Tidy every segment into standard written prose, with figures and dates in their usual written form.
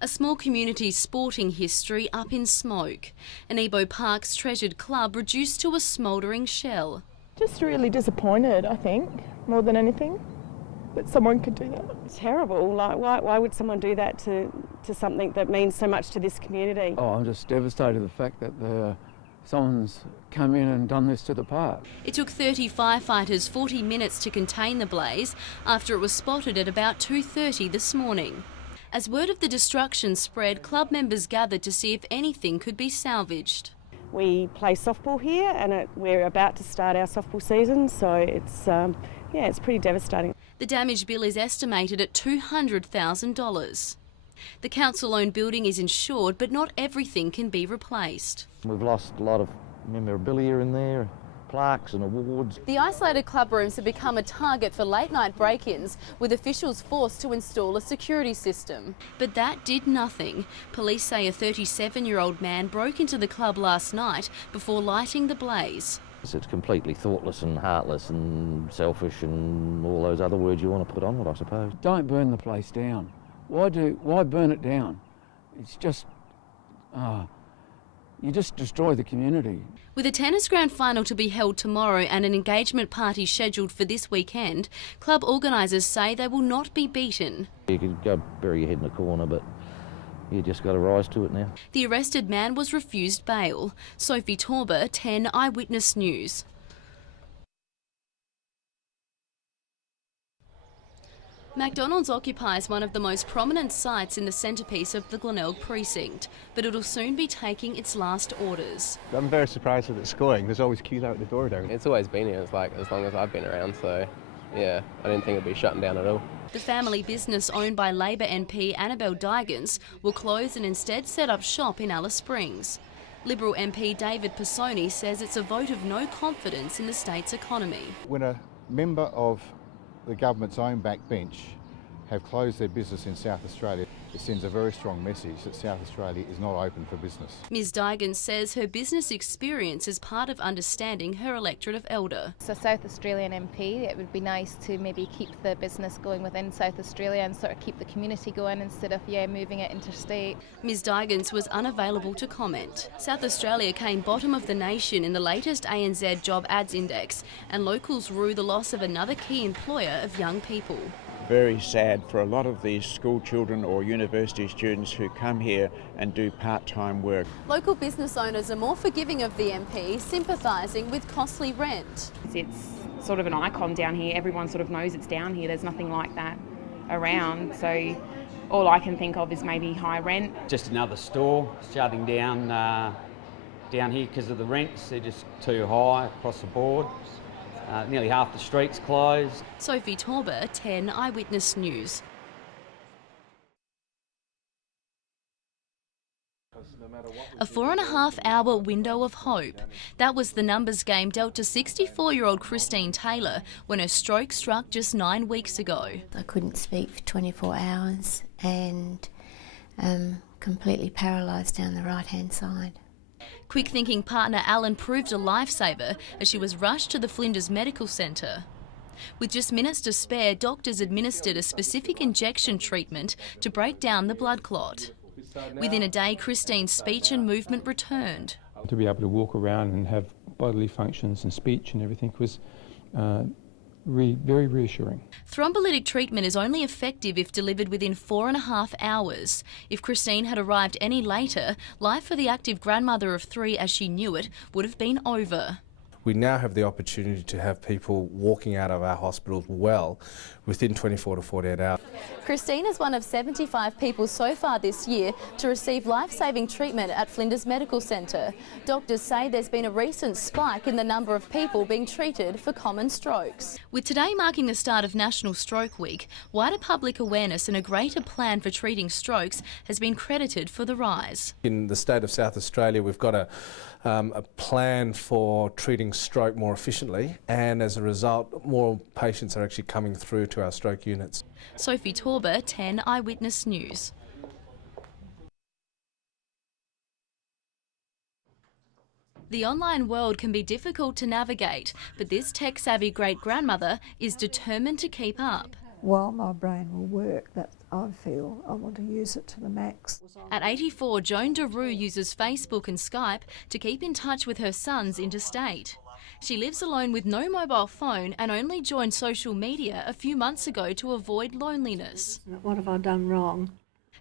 A small community's sporting history up in smoke. An Ebo Park's treasured club reduced to a smouldering shell. Just really disappointed, I think, more than anything, that someone could do that. It's terrible. Like, why would someone do that to something that means so much to this community? Oh, I'm just devastated at the fact that someone's come in and done this to the park. It took 30 firefighters 40 minutes to contain the blaze after it was spotted at about 2:30 this morning. As word of the destruction spread, club members gathered to see if anything could be salvaged. We play softball here and we're about to start our softball season, so it's pretty devastating. The damage bill is estimated at $200,000. The council-owned building is insured, but not everything can be replaced. We've lost a lot of memorabilia in there, plaques and awards. The isolated club rooms have become a target for late-night break-ins, with officials forced to install a security system. But that did nothing. Police say a 37-year-old man broke into the club last night before lighting the blaze. It's completely thoughtless and heartless and selfish and all those other words you want to put on it, I suppose. Don't burn the place down. Why burn it down? It's just, you just destroy the community. With a tennis grand final to be held tomorrow and an engagement party scheduled for this weekend, club organisers say they will not be beaten. You could go bury your head in a corner, but you just got to rise to it now. The arrested man was refused bail. Sophie Taeuber, 10 Eyewitness News. McDonald's occupies one of the most prominent sites in the centrepiece of the Glenelg precinct, but it'll soon be taking its last orders. I'm very surprised that it's going. There's always queues out the door down. It's always been here, it's like as long as I've been around, so yeah, I didn't think it'd be shutting down at all. The family business owned by Labor MP Annabelle Digans will close and instead set up shop in Alice Springs. Liberal MP David Pisoni says it's a vote of no confidence in the state's economy. When a member of the government's own backbench have closed their business in South Australia, it sends a very strong message that South Australia is not open for business. Ms Digans says her business experience is part of understanding her electorate of elder. As a South Australian MP, it would be nice to maybe keep the business going within South Australia and sort of keep the community going instead of moving it interstate. Ms Digans was unavailable to comment. South Australia came bottom of the nation in the latest ANZ Job Ads Index, and locals rue the loss of another key employer of young people. Very sad for a lot of these school children or university students who come here and do part-time work. Local business owners are more forgiving of the MP, sympathising with costly rent. It's sort of an icon down here. Everyone sort of knows it's down here. There's nothing like that around. So all I can think of is maybe high rent. Just another store shutting down here because of the rents. They're just too high across the board. Nearly half the streets closed. Sophie Taeuber, 10 Eyewitness News. A 4.5-hour window of hope. That was the numbers game dealt to 64-year-old Christine Taylor when her stroke struck just 9 weeks ago. I couldn't speak for 24 hours and completely paralysed down the right-hand side. Quick-thinking partner Alan proved a lifesaver as she was rushed to the Flinders Medical Centre. With just minutes to spare, doctors administered a specific injection treatment to break down the blood clot. Within a day, Christine's speech and movement returned. To be able to walk around and have bodily functions and speech and everything was very reassuring. Thrombolytic treatment is only effective if delivered within 4.5 hours. If Christine had arrived any later, life for the active grandmother of 3 as she knew it would have been over. We now have the opportunity to have people walking out of our hospitals well within 24 to 48 hours. Christine is one of 75 people so far this year to receive life-saving treatment at Flinders Medical Centre. Doctors say there's been a recent spike in the number of people being treated for common strokes. With today marking the start of National Stroke Week, wider public awareness and a greater plan for treating strokes has been credited for the rise. In the state of South Australia, we've got a plan for treating stroke more efficiently, and as a result more patients are actually coming through to our stroke units. Sophie Taeuber, 10 Eyewitness News. The online world can be difficult to navigate, but this tech-savvy great-grandmother is determined to keep up. While my brain will work, that's I feel I want to use it to the max. At 84, Joan Daru uses Facebook and Skype to keep in touch with her sons interstate. She lives alone with no mobile phone and only joined social media a few months ago to avoid loneliness. What have I done wrong?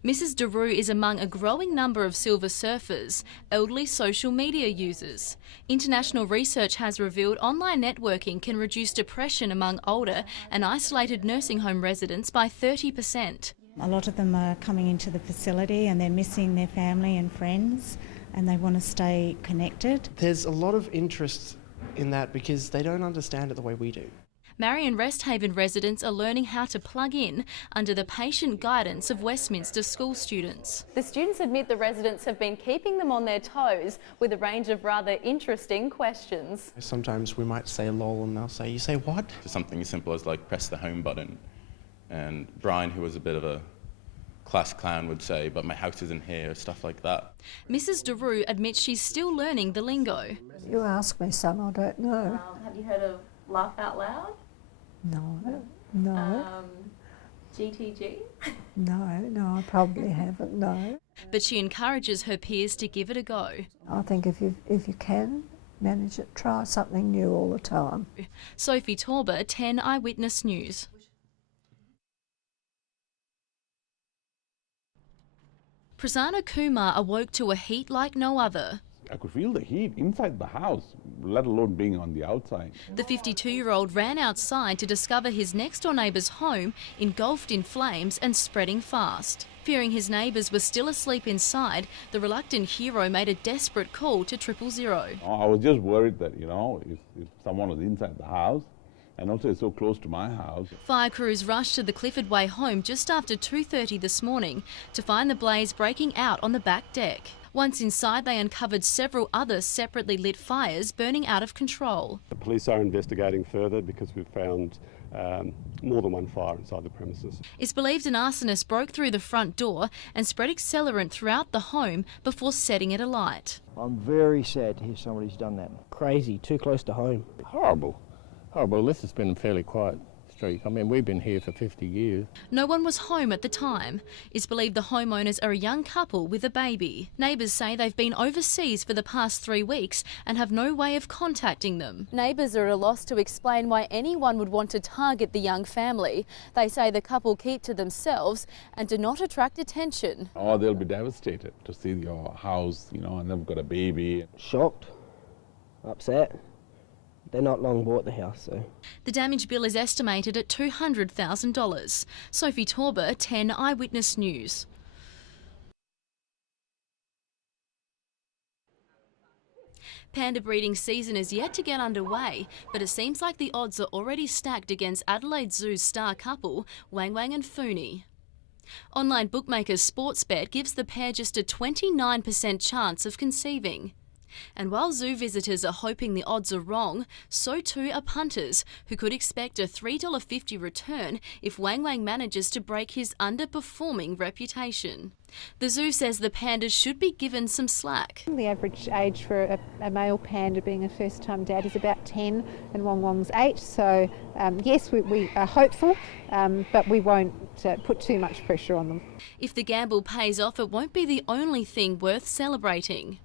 Mrs. Daru is among a growing number of silver surfers, elderly social media users. International research has revealed online networking can reduce depression among older and isolated nursing home residents by 30%. A lot of them are coming into the facility and they're missing their family and friends and they want to stay connected. There's a lot of interest in that because they don't understand it the way we do. Marion Resthaven residents are learning how to plug in under the patient guidance of Westminster school students. The students admit the residents have been keeping them on their toes with a range of rather interesting questions. Sometimes we might say lol and they'll say, "You say what?" Something as simple as like press the home button. And Brian, who was a bit of a class clown, would say, "But my house isn't here," stuff like that. Mrs. Daru admits she's still learning the lingo. You ask me, son, I don't know. Have you heard of laugh out loud? No, no. GTG? No, I probably haven't, no. But she encourages her peers to give it a go. I think if you can manage it, try something new all the time. Sophie Taeuber, 10 Eyewitness News. Prasanna Kumar awoke to a heat like no other. I could feel the heat inside the house, let alone being on the outside. The 52-year-old ran outside to discover his next-door neighbour's home engulfed in flames and spreading fast. Fearing his neighbours were still asleep inside, the reluctant hero made a desperate call to 000. I was just worried that, if someone was inside the house, and also it's so close to my house. Fire crews rushed to the Clifford Way home just after 2:30 this morning to find the blaze breaking out on the back deck. Once inside, they uncovered several other separately lit fires burning out of control. The police are investigating further because we've found more than one fire inside the premises. It's believed an arsonist broke through the front door and spread accelerant throughout the home before setting it alight. I'm very sad to hear somebody's done that. Crazy, too close to home. Horrible. Horrible. This has been a fairly quiet street. I mean, we've been here for 50 years. No one was home at the time. It's believed the homeowners are a young couple with a baby. Neighbours say they've been overseas for the past 3 weeks and have no way of contacting them. Neighbours are at a loss to explain why anyone would want to target the young family. They say the couple keep to themselves and do not attract attention. Oh, they'll be devastated to see your house, and they've got a baby. Shocked, upset. They're not long bought the house, so. The damage bill is estimated at $200,000. Sophie Taeuber, 10 Eyewitness News. Panda breeding season is yet to get underway, but it seems like the odds are already stacked against Adelaide Zoo's star couple, Wang Wang and Fooni. Online bookmaker Sportsbet gives the pair just a 29% chance of conceiving. And while zoo visitors are hoping the odds are wrong, so too are punters, who could expect a $3.50 return if Wang Wang manages to break his underperforming reputation. The zoo says the pandas should be given some slack. The average age for a male panda being a first-time dad is about 10 and Wang Wang's 8, so yes, we are hopeful, but we won't put too much pressure on them. If the gamble pays off, it won't be the only thing worth celebrating.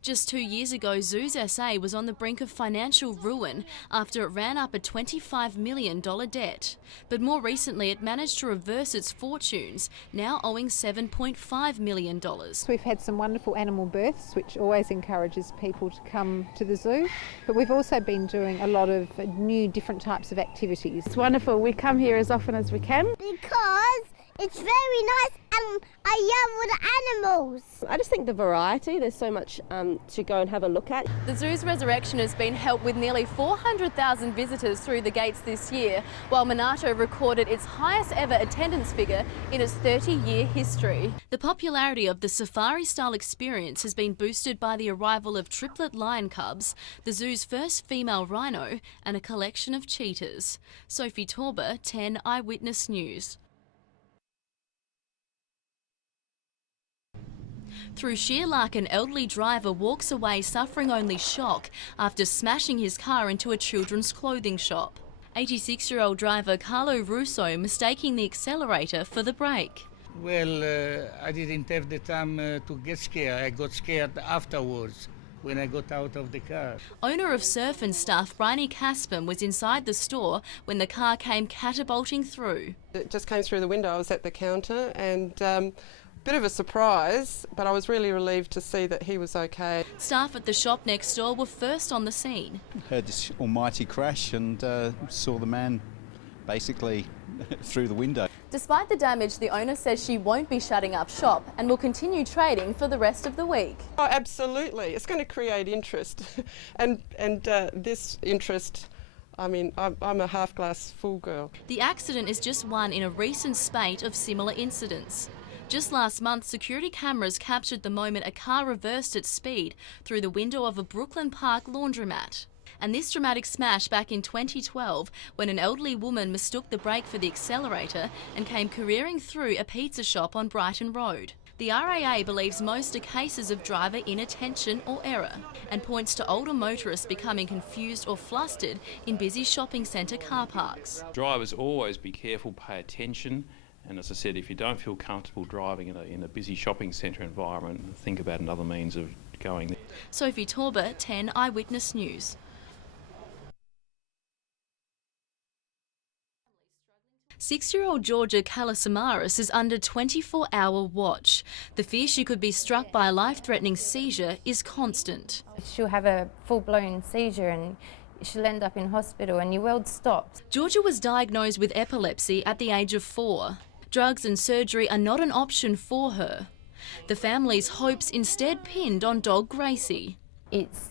Just 2 years ago, Zoos SA was on the brink of financial ruin after it ran up a $25 million debt. But more recently, it managed to reverse its fortunes, now owing $7.5 million. We've had some wonderful animal births, which always encourages people to come to the zoo. But we've also been doing a lot of new, different types of activities. It's wonderful. We come here as often as we can. Because it's very nice and I love all the animals. I just think the variety, there's so much to go and have a look at. The zoo's resurrection has been helped with nearly 400,000 visitors through the gates this year, while Monarto recorded its highest ever attendance figure in its 30-year history. The popularity of the safari-style experience has been boosted by the arrival of triplet lion cubs, the zoo's first female rhino, and a collection of cheetahs. Sophie Taeuber, 10 Eyewitness News. Through sheer luck, an elderly driver walks away suffering only shock after smashing his car into a children's clothing shop. 86-year-old driver Carlo Russo mistaking the accelerator for the brake. Well, I didn't have the time to get scared. I got scared afterwards when I got out of the car. Owner of Surf and Stuff, Bryony Caspin, was inside the store when the car came catapulting through. It just came through the window. I was at the counter and bit of a surprise, but I was really relieved to see that he was okay. Staff at the shop next door were first on the scene. Heard this almighty crash and saw the man basically through the window. Despite the damage, the owner says she won't be shutting up shop and will continue trading for the rest of the week. Oh, absolutely. It's going to create interest. and this interest, I mean, I'm a half-glass full girl. The accident is just one in a recent spate of similar incidents. Just last month, security cameras captured the moment a car reversed at speed through the window of a Brooklyn Park laundromat. And this dramatic smash back in 2012 when an elderly woman mistook the brake for the accelerator and came careering through a pizza shop on Brighton Road. The RAA believes most are cases of driver inattention or error and points to older motorists becoming confused or flustered in busy shopping centre car parks. Drivers always be careful, pay attention, and as I said, if you don't feel comfortable driving in a busy shopping centre environment, think about another means of going there. Sophie Taeuber, 10 Eyewitness News. Six-year-old Georgia Kalasamaris is under 24-hour watch. The fear she could be struck by a life-threatening seizure is constant. She'll have a full-blown seizure and she'll end up in hospital and your world stops. Georgia was diagnosed with epilepsy at the age of 4. Drugs and surgery are not an option for her. The family's hopes instead pinned on dog Gracie. It's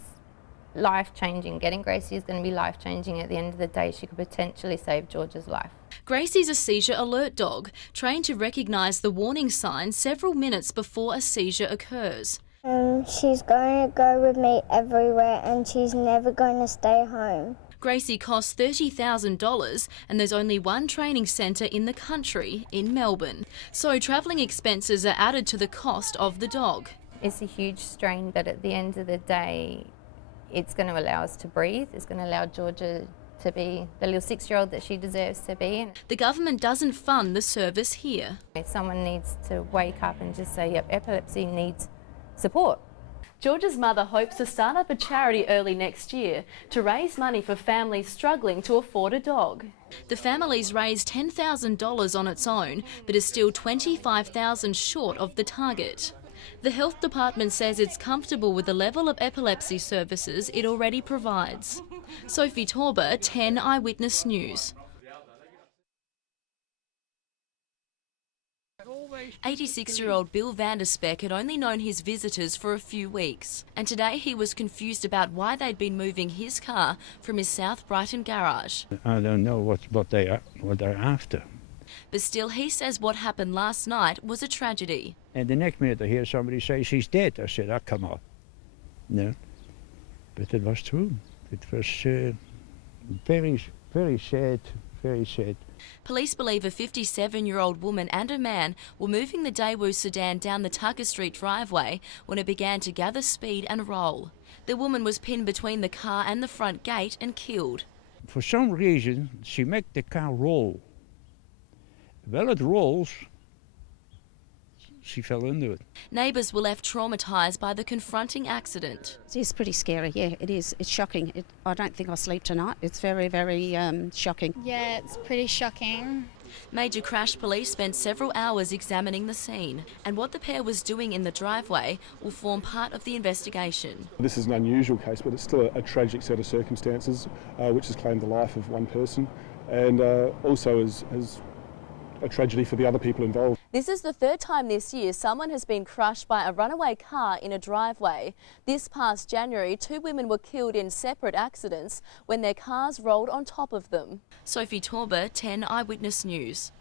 life-changing. Getting Gracie is going to be life-changing. At the end of the day, she could potentially save Georgia's life. Gracie's a seizure alert dog, trained to recognise the warning signs several minutes before a seizure occurs. She's going to go with me everywhere and she's never going to stay home. Gracie costs $30,000 and there's only one training centre in the country, in Melbourne. So travelling expenses are added to the cost of the dog. It's a huge strain, but at the end of the day, it's going to allow us to breathe. It's going to allow Georgia to be the little 6-year-old that she deserves to be. The government doesn't fund the service here. Someone needs to wake up and just say, yep, epilepsy needs support. Georgia's mother hopes to start up a charity early next year to raise money for families struggling to afford a dog. The family's raised $10,000 on its own, but is still $25,000 short of the target. The health department says it's comfortable with the level of epilepsy services it already provides. Sophie Taeuber, 10 Eyewitness News. 86-year-old Bill Vanderspeck had only known his visitors for a few weeks, and today he was confused about why they'd been moving his car from his South Brighton garage. I don't know what they're after. But still, he says what happened last night was a tragedy. And the next minute I hear somebody say she's dead. I said, oh, come on. No. But it was true. It was very, very sad, very sad. Police believe a 57-year-old woman and a man were moving the Daewoo sedan down the Tucker Street driveway when it began to gather speed and roll. The woman was pinned between the car and the front gate and killed. For some reason, she made the car roll. Well, it rolls. She fell into it. Neighbours were left traumatised by the confronting accident. It is pretty scary, yeah, it is. It's shocking. I don't think I'll sleep tonight. It's very, very shocking. Yeah, it's pretty shocking. Major Crash Police spent several hours examining the scene, and what the pair was doing in the driveway will form part of the investigation. This is an unusual case, but it's still a tragic set of circumstances which has claimed the life of one person, and also is a tragedy for the other people involved. This is the third time this year someone has been crushed by a runaway car in a driveway. This past January, 2 women were killed in separate accidents when their cars rolled on top of them. Sophie Taeuber, 10 Eyewitness News.